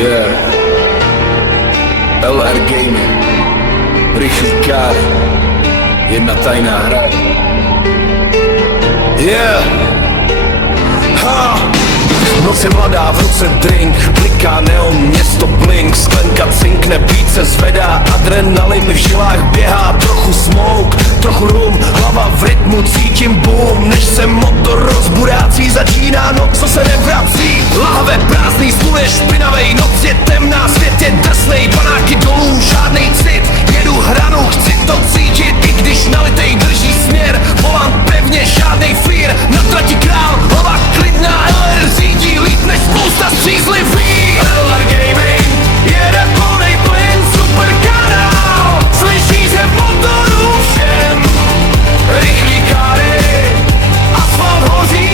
Yeah. LR Gaming, rychlý káry, jedna tajná hra. Yeah. Ha. Noc je mladá, v ruce drink, bliká neon, město blink, sklenka cinkne, beat se zvedá, adrenalin v žilách běhá, trochu smoke, trochu rum, hlava v rytmu, cítím boom, než se motor rozburácí, začíná noc, co se nevrací, lahve prázdný, stůl je špinavej, noc je temná, svět je drsnej, panáky dolů, žádnej cit, jedu hranu, chci to cítit, i když nalitej drží směr, volant pevně, žádnej flír, na trati král, hlava klidná, LR řídí, líp než spousta střízlivých. LR Gaming jede plnej plyn, super kanál, slyší se v motoru všem, rychlý káry, asfalt hoří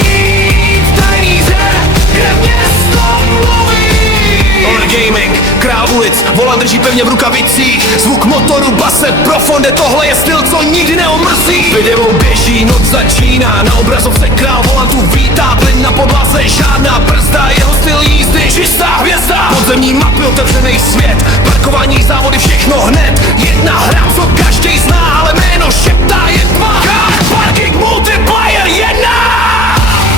v tajníře, kde město mluví. LR Gaming, král ulic, volant drží pevně v rukavicích, zvuk motoru, base, profonde, tohle je styl, co nikdy neomrzí. Video běží, noc začíná, na obrazovce král volantu vítá, plyn na podlaze, žádná brzda, jeho styl jízdy, čistá hvězda. Podzemní mapy, otevřený svět, parkování, závody, všechno hned, jedna hra, co každý zná, ale jméno šeptá je tma. Car Parking Multiplayer 1.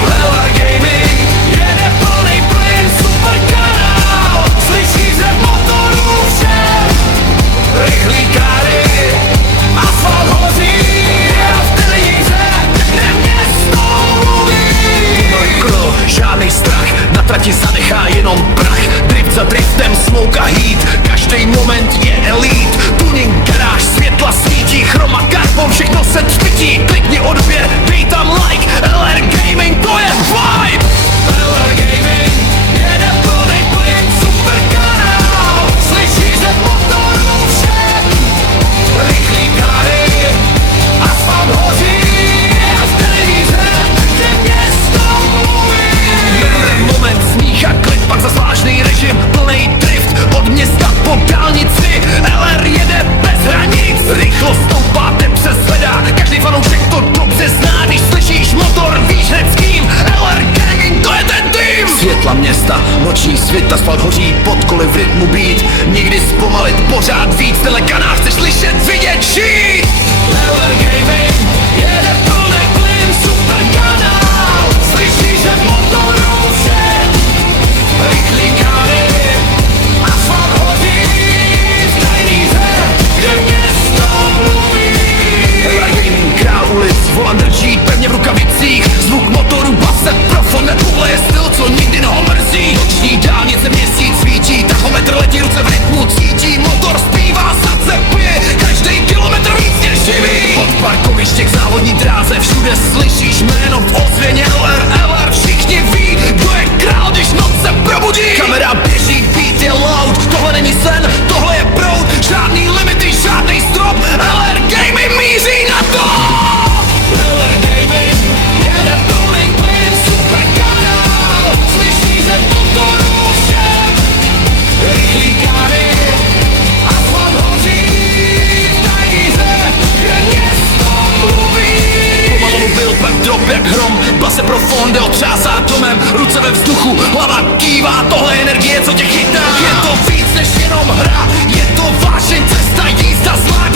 LR Gaming jede plnej plyn, super kanál, slyší se motoru všem, rychlý káry, asfalt hoří a v televíze, kde město mluví. Žádnej strach, na trati zanechá jenom prach, drift za driftem, smoke a heat, každej moment je elite, tuning, garáž, světla svítí, chroma, karbon, všechno se třpití, klikni odběr, dej tam like, LR Gaming, to je vibe. LR Gaming jede plnej plyn, super kanál, slyší se motoru všem, rychlý káry, asfalt hoří a v televíze, kde město mluví. Moment, smích a klid, pak za zvláštný režim, plnej drift, od města po dálnici, LR jede bez hranic, rychlost stoupáte přes hledá, každý fanoušek to dobře zná, když slyšíš motor, víš hned s kým, LR Gaming, to je ten tým. Světla města, noční svět, asfalt hoří, pod koly v rytmu být, nikdy zpomalit, pořád víc, tenhle kanál chceš slyšet, vidět, žít. LR Gaming jede plnej plyn, super kanál, slyšíš se motoru všem, rychlý káry, asfalt hoří v tajníře, kde město mluví. LR Gaming, král ulic, volant drží pevně v rukavicích, zvuk motoru, base, profonde, tohle je styl, co nikdy neomrzí. Noční dálnice, měsíc svítí, tachometr letí, ruce v rytmu cítí, motor zpívá, srdce pije, každý kilometr víc než živý. Od parkoviště k závodní dráze, všude slyšíš jméno v ozvěně, LR, všichni ví, kdo je král, když noc se probudí. Kamera běží, beat je loud, tohle není sen, tohle je proud, žádný limity, žádný strop, LR Gaming míří na to. LR Gaming jede plnej plyn, super kanál, slyší se motoru všem, rychlý káry, asfalt hoří v tajníře, kde město mluví. Pomalu byl pak drop jak hrom, base profonde otřásá domem, ruce ve vzduchu, hlava kývá, tohle energie, co tě chytá. Je to víc než jenom hra, je to vášeň, cesta, jízda, zvlášť.